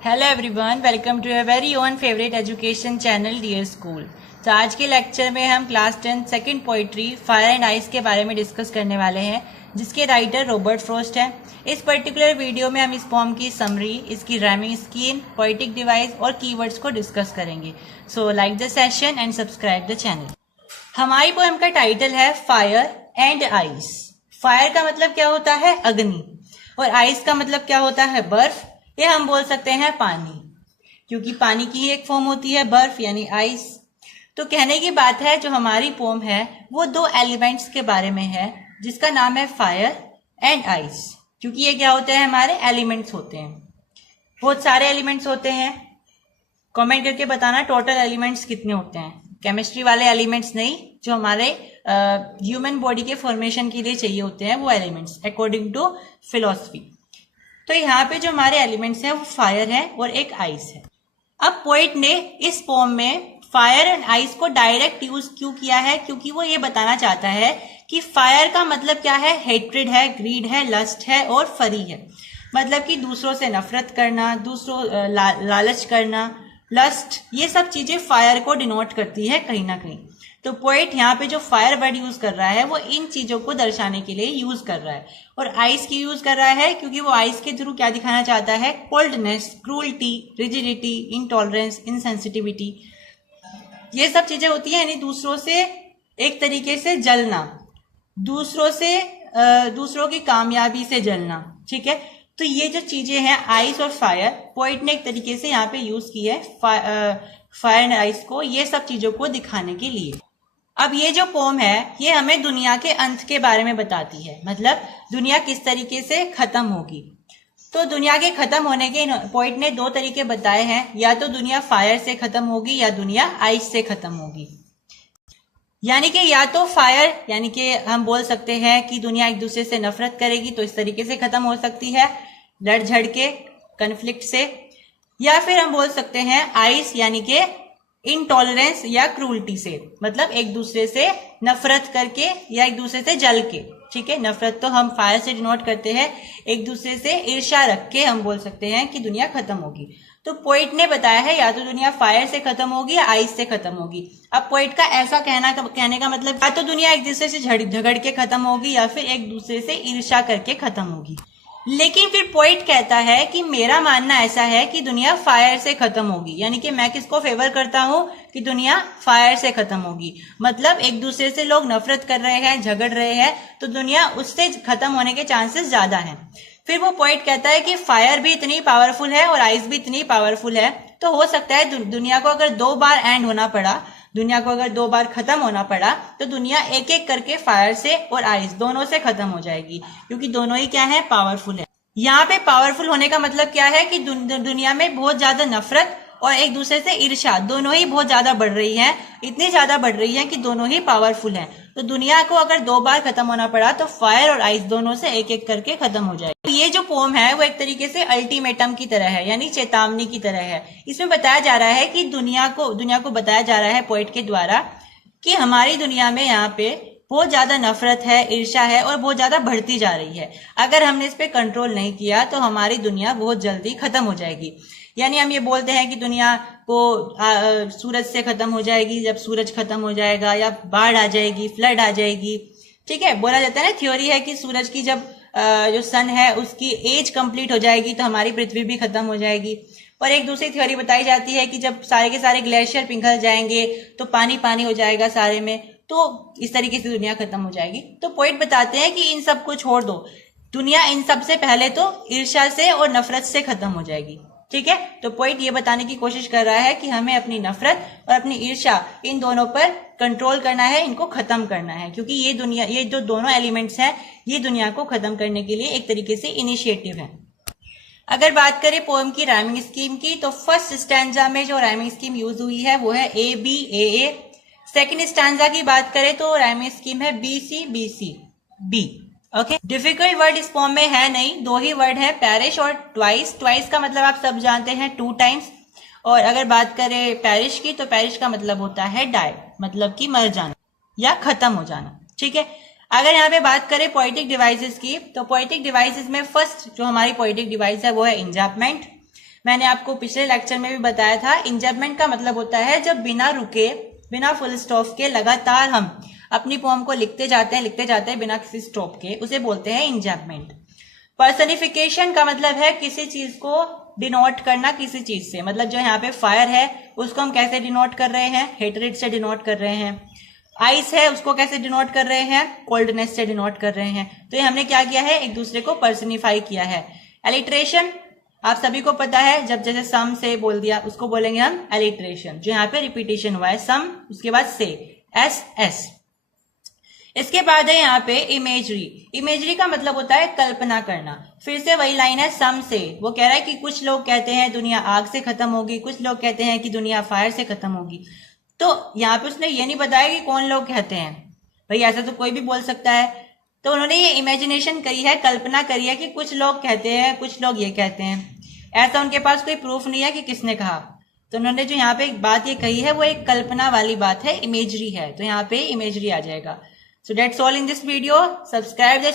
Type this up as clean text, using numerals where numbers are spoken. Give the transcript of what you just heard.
Hello everyone, welcome to your very own favourite education channel Dear School. तो आज के lecture में हम class 10 second poetry fire and ice के बारे में डिस्कस करने वाले हैं, जिसके राइटर रॉबर्ट फ्रॉस्ट हैं। इस पर्टिकुलर वीडियो में हम इस पोम की समरी, इसकी राइमिंग स्कीम, पोएटिक डिवाइस और कीवर्ड्स को डिस्कस करेंगे। So like the session and subscribe the channel. हमारी पोएम का टाइटल है फायर एंड आइस। फायर का मतलब क्या होता है? अग्नि। और आइस का मतलब क्या होता है? बर्फ। ये हम बोल सकते हैं पानी, क्योंकि पानी की ही एक फॉर्म होती है बर्फ यानी आइस। तो कहने की बात है, जो हमारी पोम है वो दो एलिमेंट्स के बारे में है, जिसका नाम है फायर एंड आइस। क्योंकि ये क्या होते हैं? हमारे एलिमेंट्स होते हैं। बहुत सारे एलिमेंट्स होते हैं। कमेंट करके बताना टोटल एलिमेंट्स कितने होते हैं। केमिस्ट्री वाले एलिमेंट्स नहीं, जो हमारे ह्यूमन बॉडी के फॉर्मेशन के लिए चाहिए होते हैं वो एलिमेंट्स, अकॉर्डिंग टू फिलॉसफी। तो यहाँ पे जो हमारे एलिमेंट्स हैं वो फायर है और एक आइस है। अब पोइट ने इस पोम में फायर एंड आइस को डायरेक्ट यूज क्यों किया है? क्योंकि वो ये बताना चाहता है कि फायर का मतलब क्या है? हेट्रेड है, ग्रीड है, लस्ट है और फरी है। मतलब कि दूसरों से नफरत करना, दूसरों लालच करना, लस्ट, ये सब चीजें फायर को डिनोट करती है कहीं ना कहीं। तो पोएट यहाँ पे जो फायर वर्ड यूज कर रहा है वो इन चीजों को दर्शाने के लिए यूज कर रहा है। और आइस की यूज कर रहा है क्योंकि वो आइस के थ्रू क्या दिखाना चाहता है? Coldness, cruelty, rigidity, intolerance, insensitivity, ये सब चीजें होती है। यानी दूसरों से एक तरीके से जलना, दूसरों की कामयाबी से जलना। ठीक है, तो ये जो चीजें हैं आइस और फायर, पोइट ने एक तरीके से यहाँ पे यूज की है फायर एंड आइस को, ये सब चीजों को दिखाने के लिए। अब ये जो पोम है ये हमें दुनिया के अंत के बारे में बताती है, मतलब दुनिया किस तरीके से खत्म होगी। तो दुनिया के खत्म होने के पोइट ने दो तरीके बताए हैं, या तो दुनिया फायर से खत्म होगी या दुनिया आइस से खत्म होगी। यानी कि या तो फायर, यानी कि हम बोल सकते हैं कि दुनिया एक दूसरे से नफरत करेगी, तो इस तरीके से खत्म हो सकती है, लड़ झड़ के, कन्फ्लिक्ट से। या फिर हम बोल सकते हैं आइस, यानी कि इनटॉलरेंस या क्रूअल्टी से, मतलब एक दूसरे से नफरत करके या एक दूसरे से जल के। ठीक है, नफरत तो हम फायर से डिनोट करते हैं, एक दूसरे से ईर्ष्या रख के हम बोल सकते हैं कि दुनिया खत्म होगी। तो पोइट ने बताया है या तो दुनिया फायर से खत्म होगी या आइस से खत्म होगी। अब पोइट का ऐसा कहने का मतलब, या तो दुनिया एक दूसरे से झगड़ के खत्म होगी या फिर एक दूसरे से ईर्ष्या करके खत्म होगी। लेकिन फिर पोइट कहता है कि मेरा मानना ऐसा है कि दुनिया फायर से खत्म होगी। यानी कि मैं किसको फेवर करता हूं कि दुनिया फायर से खत्म होगी। मतलब एक दूसरे से लोग नफरत कर रहे हैं, झगड़ रहे हैं, तो दुनिया उससे खत्म होने के चांसेस ज्यादा हैं। फिर वो पोइट कहता है कि फायर भी इतनी पावरफुल है और आइस भी इतनी पावरफुल है, तो हो सकता है दुनिया को अगर 2 बार एंड होना पड़ा, दुनिया को अगर 2 बार खत्म होना पड़ा, तो दुनिया एक एक करके फायर से और आइस दोनों से खत्म हो जाएगी, क्योंकि दोनों ही क्या है? पावरफुल है। यहाँ पे पावरफुल होने का मतलब क्या है कि दुनिया में बहुत ज्यादा नफरत और एक दूसरे से ईर्ष्या दोनों ही बहुत ज्यादा बढ़ रही है, इतनी ज्यादा बढ़ रही है कि दोनों ही पावरफुल हैं। तो दुनिया को अगर 2 बार खत्म होना पड़ा तो फायर और आइस दोनों से एक एक करके खत्म हो जाएगी। तो ये जो पोम है वो एक तरीके से अल्टीमेटम की तरह है, यानी चेतावनी की तरह है। इसमें बताया जा रहा है कि दुनिया को बताया जा रहा है पोइट के द्वारा कि हमारी दुनिया में यहाँ पे बहुत ज्यादा नफरत है, ईर्ष्या है और बहुत ज्यादा बढ़ती जा रही है। अगर हमने इस पे कंट्रोल नहीं किया तो हमारी दुनिया बहुत जल्दी खत्म हो जाएगी। यानी हम ये बोलते हैं कि दुनिया को सूरज से खत्म हो जाएगी, जब सूरज खत्म हो जाएगा, या बाढ़ आ जाएगी, फ्लड आ जाएगी। ठीक है, बोला जाता है ना, थ्योरी है कि सूरज की जब जो सन है उसकी एज कंप्लीट हो जाएगी तो हमारी पृथ्वी भी खत्म हो जाएगी। और एक दूसरी थ्योरी बताई जाती है कि जब सारे के सारे ग्लेशियर पिघल जाएंगे तो पानी पानी हो जाएगा सारे में, तो इस तरीके से दुनिया खत्म हो जाएगी। तो पोइट बताते हैं कि इन सब को छोड़ दो, दुनिया इन सब से पहले तो ईर्ष्या से और नफरत से खत्म हो जाएगी। ठीक है, तो पोइट ये बताने की कोशिश कर रहा है कि हमें अपनी नफरत और अपनी ईर्ष्या इन दोनों पर कंट्रोल करना है, इनको खत्म करना है, क्योंकि ये जो दोनों एलिमेंट्स हैं ये दुनिया को खत्म करने के लिए एक तरीके से इनिशिएटिव है। अगर बात करें पोएम की राइमिंग स्कीम की, तो फर्स्ट स्टैंजा में जो राइमिंग स्कीम यूज हुई है वो है A B A A. Second stanza की बात करें तो राइमिंग स्कीम है B C B C B. Okay, difficult word इस फॉर्म में है नहीं, 2 ही वर्ड है, पैरिश और ट्वाइस। ट्वाइस का मतलब आप सब जानते हैं 2 टाइम्स। और अगर बात करें पैरिश की, तो पैरिश का मतलब होता है डाई, मतलब कि मर जाना या खत्म हो जाना। ठीक है, अगर यहाँ पे बात करें पोएटिक डिवाइसेस की, तो पोएटिक डिवाइसेस में फर्स्ट जो हमारी पोएटिक डिवाइस है वो है इंजापमेंट। मैंने आपको पिछले लेक्चर में भी बताया था, इंजर्बमेंट का मतलब होता है जब बिना रुके, बिना फुल स्टॉप के लगातार हम अपनी पोएम को लिखते जाते हैं बिना किसी स्टॉप के, उसे बोलते हैं इंजर्बमेंट। पर्सनिफिकेशन का मतलब है किसी चीज को डिनोट करना किसी चीज से, मतलब जो यहाँ पे फायर है उसको हम कैसे डिनोट कर रहे हैं, हेटरेड से डिनोट कर रहे हैं। आइस है उसको कैसे डिनोट कर रहे हैं, कोल्डनेस से डिनोट कर रहे हैं। तो ये हमने क्या किया है, एक दूसरे को पर्सनिफाई किया है। एलिट्रेशन आप सभी को पता है, जब जैसे सम से बोल दिया उसको बोलेंगे हम एलिट्रेशन। जो यहाँ पे रिपीटेशन हुआ है सम, उसके बाद से, एस एस। इसके बाद है यहाँ पे इमेजरी। इमेजरी का मतलब होता है कल्पना करना। फिर से वही लाइन है सम से, वो कह रहा है कि कुछ लोग कहते हैं दुनिया आग से खत्म होगी, कुछ लोग कहते हैं कि दुनिया फायर से खत्म होगी। तो यहाँ पे उसने ये नहीं बताया कि कौन लोग कहते हैं, भाई ऐसा तो कोई भी बोल सकता है। तो उन्होंने ये इमेजिनेशन करी है, कल्पना करी है कि कुछ लोग कहते हैं, कुछ लोग ये कहते हैं। ऐसा उनके पास कोई प्रूफ नहीं है कि किसने कहा। तो उन्होंने जो यहाँ पे एक बात ये कही है वो एक कल्पना वाली बात है, इमेजरी है। तो यहाँ पे इमेजरी आ जाएगा। So that's all in this video. Subscribe the